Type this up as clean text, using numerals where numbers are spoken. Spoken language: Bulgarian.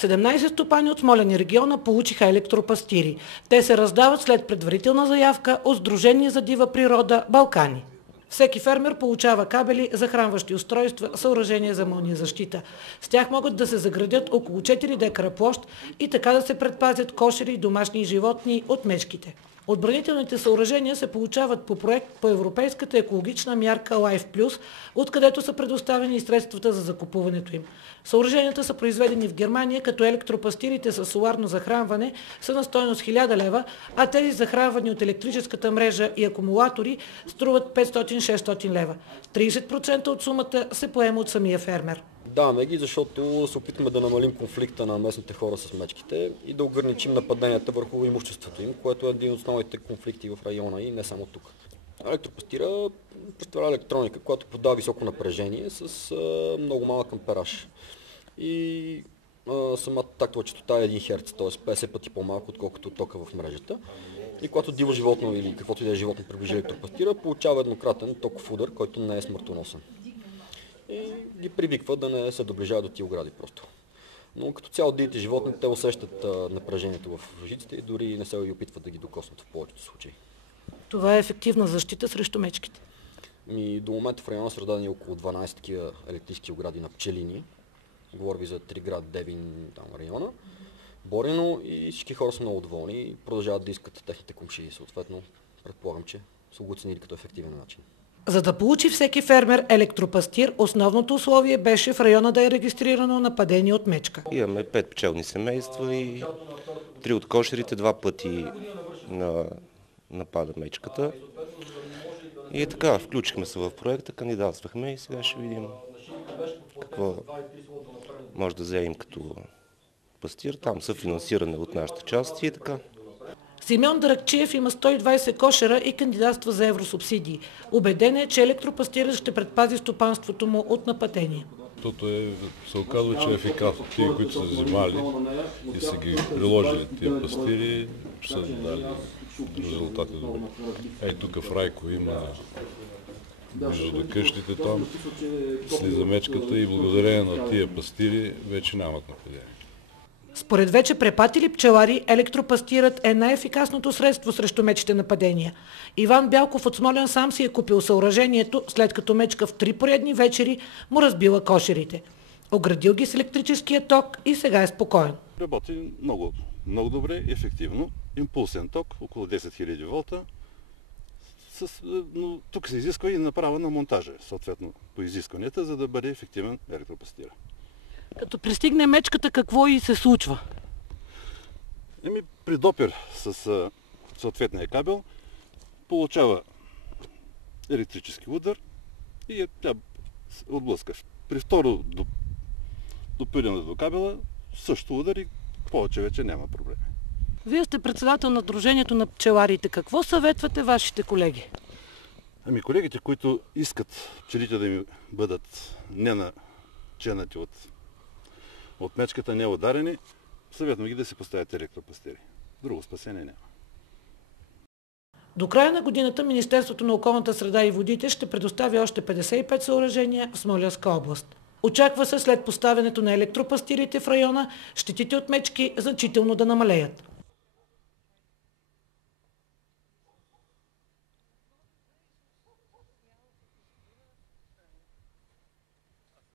17 стопани от Смолян и региона получиха електропастири. Те се раздават след предварителна заявка от Сдружение за дива природа «Балкани». Всеки фермер получава кабели, захранващи устройства, съоръжения за мълниезащита. С тях могат да се заградят около 4 декара площ и така да се предпазят кошери и домашни животни от мечките. Отбранителните съоръжения се получават по проект по европейската екологична мярка Life Plus, откъдето са предоставени и средствата за закупуването им. Съоръженията са произведени в Германия, като електропастирите с соларно захранване са на стойност 1000 лева, а тези захранвани от електрическата мрежа и акумулатори струват 500-600 лева. 30% от сумата се поема от самия фермер. Даваме ги, защото се опитваме да намалим конфликта на местните хора с мечките и да ограничим нападенията върху имуществото им, което е един от основните конфликти в района и не само тук. Електропастира представлява електроника, която подава високо напрежение с много малък ампераж. И самата тактова честота е 1 Hz, т.е. 50 пъти по-малко, отколкото тока в мрежата. И когато диво животно или каквото и да е животно приближи електропастира, получава еднократен токов удар, който не е смъртоносен. И ги привиква да не се доближават до тия огради просто. Но като цяло дивите животни, те усещат напрежението в жиците и дори не се и опитват да ги докоснат в повечето случаи. Това е ефективна защита срещу мечките. До момента в района са раздадени около 12 такива електрически огради на пчелини. Говоря ви за Триград, Девин, там района. Борино и всички хора са много доволни и продължават да искат техните комшии. Съответно, предполагам, че са го оценили като ефективен начин. За да получи всеки фермер електропастир, основното условие беше в района да е регистрирано нападение от мечка. Имаме 5 пчелни семейства и 3 от кошерите 2 пъти напада мечката. И така, включихме се в проекта, кандидатствахме и сега ще видим какво може да вземем като пастир. Там са финансиране от нашата част и така. Симеон Драгчиев има 120 кошера и кандидатства за евросубсидии. Убеден е, че електропастирът ще предпази стопанството му от нападение. Защото се оказва, че е ефикасно. Тие, които са взимали и са ги приложили тия пастири, са дали резултати добри. Ей, тук в Райко има между къщите там, слиза мечката и благодарение на тия пастири вече нямат нападение. Според вече препатили пчелари, електропастирът е най-ефикасното средство срещу мечите нападения. Иван Бялков от Смолян сам си е купил съоръжението, след като мечка в 3 поредни вечери му разбила кошерите. Оградил ги с електрическия ток и сега е спокоен. Работи много добре, ефективно. Импулсен ток, около 10 000 волта. Но тук се изисква и направа на монтажа, съответно по изискванията, за да бъде ефективен електропастир. Като пристигне мечката, какво и се случва? При допир с съответния кабел получава електрически удар и тя отблъска. При второ допиране до кабела също удар и повече вече няма проблеми. Вие сте председател на Сдружението на пчеларите. Какво съветвате вашите колеги? Колегите, които искат пчелите да им бъдат не наченати от мечката, не ударени, съветвам ги да си поставят електропастири. Друго спасение няма. До края на годината Министерството на околната среда и водите ще предостави още 55 съоръжения в Смолянска област. Очаква се след поставянето на електропастирите в района, щетите от мечки значително да намалеят.